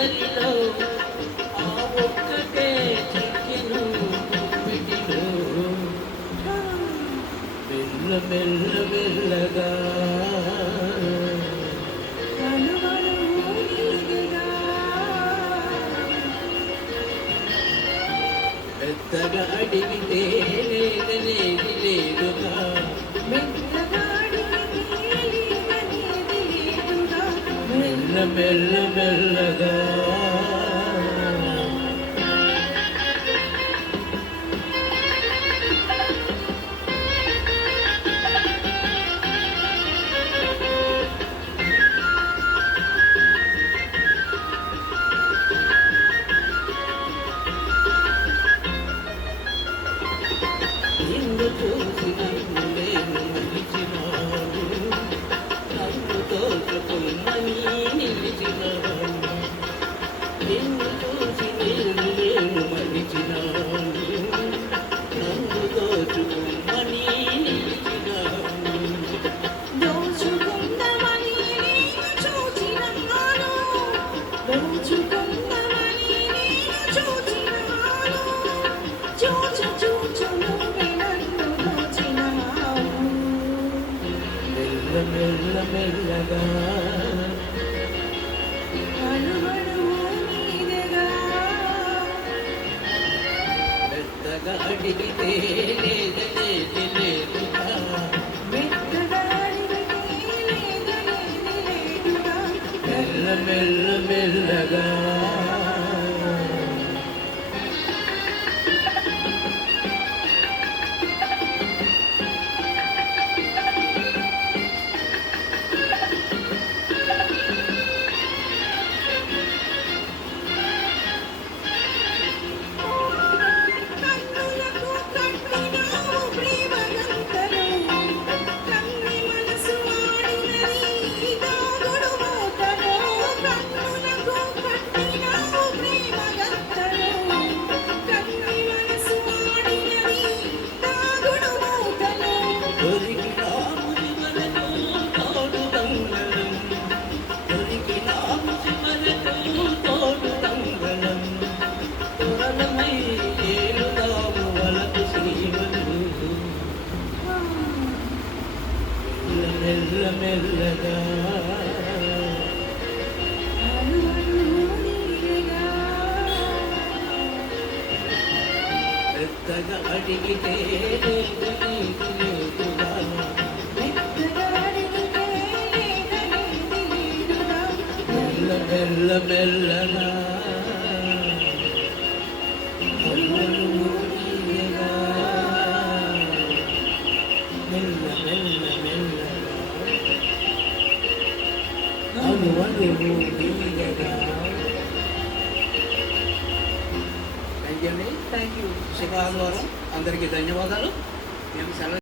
దరిలో ఆ ఒక్కటే చిక్కెను గుప్పెటిలో మెల్ల మెల్ల మెల్లగా పెద్దగా అడిగితే లేదనేది లేదుగా మెల్ల మెల్ల మెల్లగా నిన్ను చూసి నన్ను నేను మరిచినాను నన్ను తోచుకున్నని నిలిచినాను నిన్ను చూసి నేను మరిచినాను నన్ను తోచుకున్నని నిలిచినాను దోచుకుందామని నేను చూచినాను దోచుకుందామని నేను చూచినాను చూచును మెల్ల మెల్లగా మెత్తగా అడిగితే లేదనేది లేదుగా మెల్ల మెల్ల మెల్లగా మెల్ల మెల్లగా పెద్దగా అడిగితే లేదుగా మెల్ల మెల్ల మెల్లగా మెల్ల మెల్ల మెల్లగా థ్యాంక్ యూ అండి. Thank you. శుభ ఆదివారం అందరికీ ధన్యవాదాలు. మేము సెలవు